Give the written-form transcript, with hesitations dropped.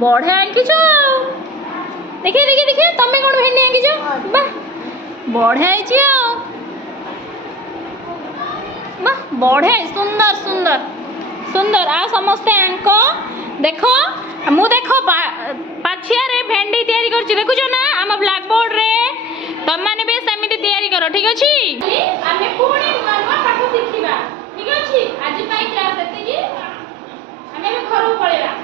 बढ़िया आंकिछ देखिए देखिए देखिए तमें कौन भेंडी आंकिछ वाह बढ़िया है वाह बढ़िया सुंदर सुंदर सुंदर आ समस्ते आंक देख मु देख पाछिया रे भेंडी तैयारी करछि देखुछ ना हम ब्लैक बोर्ड रे तुम माने भी सेमिति तैयारी करो ठीक अछि आमे पुणी नर्मा पाठ शिखिबा ठीक अछि आज पाई क्लास एति कि आमे भी घर पळेला